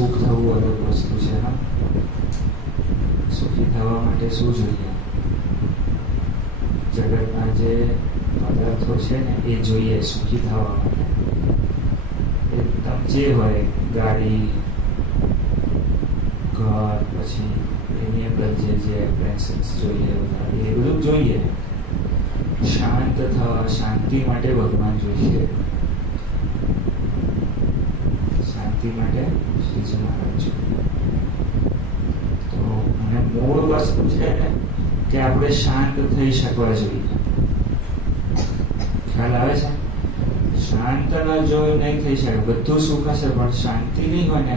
સુખ થવું અલગ વસ્તુ છે. હા, સુખી થવા માટે શું જોઈએ? જગતના જે પદાર્થો છે ને એ જોઈએ સુખી થવા માટે. એકદમ જે હોય, ગાડી, ઘર, પછી એની અંદર જે એપ્લાયન્સીસ જોઈએ એ બધું જોઈએ. શાંત થવા, શાંતિ માટે ભગવાન જોઈએ. શાંતિ માટે શ્રીજી મહારાજ જોઈએ. તો અને મૂળ વસ્તુ છે કે આપણે શાંત થઈ શકવા જોઈએ. ખ્યાલ આવે છે? શાંત જો નહીં થઈ શકે, બધું સુખ હશે પણ શાંતિ નહીં હોય ને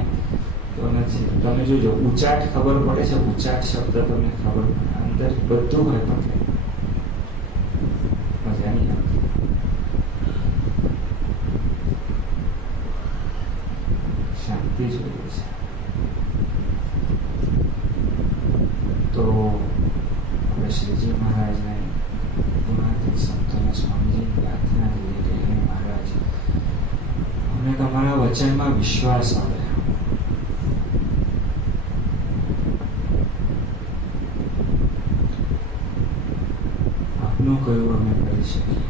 તો નથી. તમે જોજો, ઉચાટ ખબર પડે છે? ઉચાટ શબ્દ તમને ખબર પડે? અંદર બધું હોય પણ મજા નહીં આવતી. શાંતિ જોઈએ છે. તો આપણે શ્રીજી મહારાજને ગુણાતીત સંતોના સ્વામીજીની પ્રાર્થના કરીએ કે હે મહારાજ, અમને તમારા વચનમાં વિશ્વાસ આવે. આપનું કહ્યું અમે કરી શકીએ.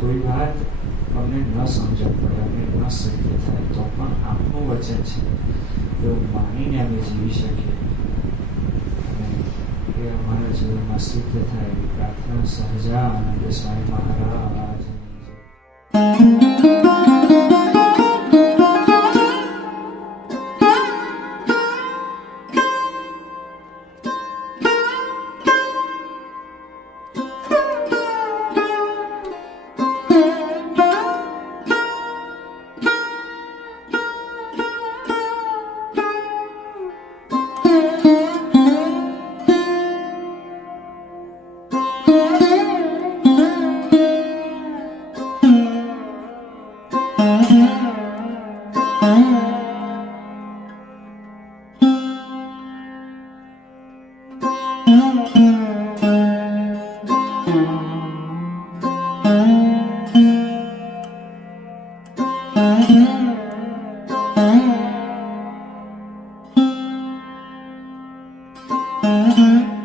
કોઈ વાત અમને ન સમજણ પડે, અમને ન શક્ય થાય તો પણ આપનું વચન છે એવું માનીને અમે જીવી શકીએ અને એ અમારા જીવનમાં સિદ્ધ થાય એવી પ્રાર્થના સહજાનંદ સ્વામી મહારાજ. Mm-hmm.